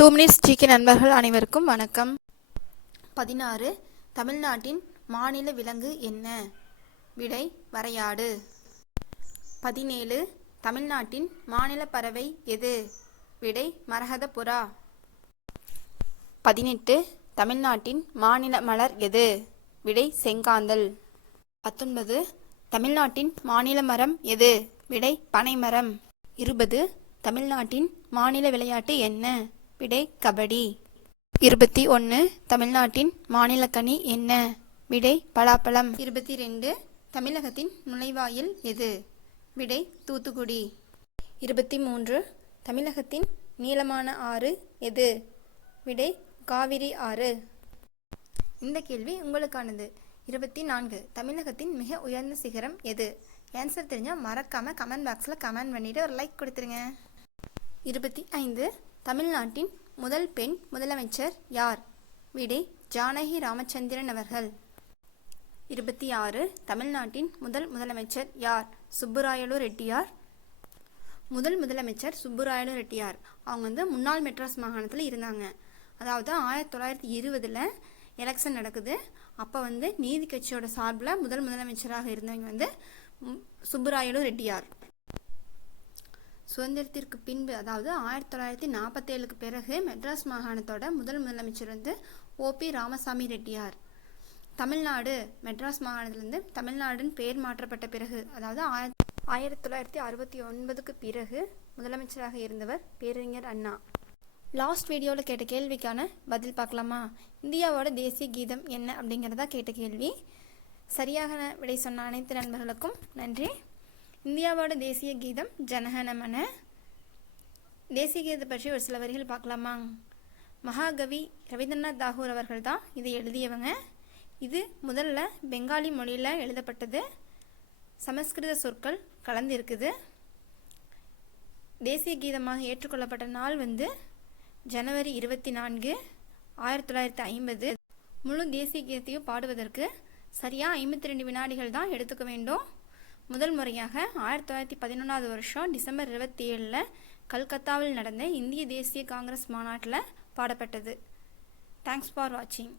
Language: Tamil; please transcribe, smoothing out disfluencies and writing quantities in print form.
2 மினிட்ஸ் ஜிகே நண்பர்கள் அனைவருக்கும் வணக்கம். 16 தமிழ்நாட்டின் மாநில விலங்கு என்ன? விடை வரையாடு. 17 தமிழ்நாட்டின் மாநில பறவை எது? விடை மரகத புறா. 18 தமிழ்நாட்டின் மாநில மலர் எது? விடை செங்காந்தள். 19 தமிழ்நாட்டின் மாநில மரம் எது? விடை பனைமரம். 20 தமிழ்நாட்டின் மாநில விளையாட்டு என்ன? விடை கபடி. 21 தமிழ்நாட்டின் மாநில கனி என்ன? விடை பலாப்பழம். 22 தமிழகத்தின் நுழைவாயில் எது? விடை தூத்துக்குடி. 23 தமிழகத்தின் நீளமான ஆறு எது? விடை காவிரி ஆறு. இந்த கேள்வி உங்களுக்கானது. 24 தமிழகத்தின் மிக உயர்ந்த சிகரம் எது? ஆன்சர் தெரிஞ்சால் மறக்காம கமெண்ட் பாக்ஸில் கமெண்ட் பண்ணிட்டு ஒரு லைக் கொடுத்துருங்க. 25 தமிழ்நாட்டின் முதல் பெண் முதலமைச்சர் யார்? விடை ஜானகி ராமச்சந்திரன் அவர்கள். 26 தமிழ்நாட்டின் முதல் முதலமைச்சர் யார்? சுப்புராயலு ரெட்டியார். முதல் முதலமைச்சர் சுப்புராயலு ரெட்டியார். அவங்க முன்னாள் மெட்ராஸ் மாகாணத்தில் இருந்தாங்க. அதாவது 1920 எலெக்ஷன் நடக்குது. அப்போ நீதி கட்சியோட சார்பில் முதல் முதலமைச்சராக இருந்தவங்க சுப்புராயலு ரெட்டியார். சுதந்திரத்திற்கு பின்பு அதாவது 1947க்கு பிறகு மெட்ராஸ் மாகாணத்தோட முதல் முதலமைச்சர் ஓபி ராமசாமி ரெட்டியார். தமிழ்நாடு மெட்ராஸ் மாகாணத்திலிருந்து தமிழ்நாடுன்னு பெயர் மாற்றப்பட்ட பிறகு அதாவது 1969க்கு பிறகு முதலமைச்சராக இருந்தவர் பேரறிஞர் அண்ணா. லாஸ்ட் வீடியோவில் கேட்ட கேள்விக்கான பதில் பார்க்கலாமா? இந்தியாவோட தேசிய கீதம் என்ன அப்படிங்கிறதா கேட்ட கேள்வி. சரியாக விடை சொன்ன அனைத்து நண்பர்களுக்கும் நன்றி. இந்தியாவோட தேசிய கீதம் ஜனகணமன. தேசிய கீதத்தை பற்றி ஒரு சில வரிகள் பார்க்கலாமா? மகாகவி ரவீந்திரநாத் தாகூர் அவர்கள் தான் இதை எழுதியவங்க. இது முதல்ல பெங்காலி மொழியில் எழுதப்பட்டது. சமஸ்கிருத சொற்கள் கலந்து இருக்குது. தேசிய கீதமாக ஏற்றுக்கொள்ளப்பட்ட நாள் ஜனவரி 24, 1950. முழு தேசிய கீதத்தையும் பாடுவதற்கு சரியாக 52 வினாடிகள் தான் எடுத்துக்க வேண்டும். முதல் முறையாக 1911 வருஷம் டிசம்பர் 27 கல்கத்தாவில் நடந்த இந்திய தேசிய காங்கிரஸ் மாநாட்டில் பாடப்பட்டது. தேங்க்ஸ் ஃபார் வாட்சிங்.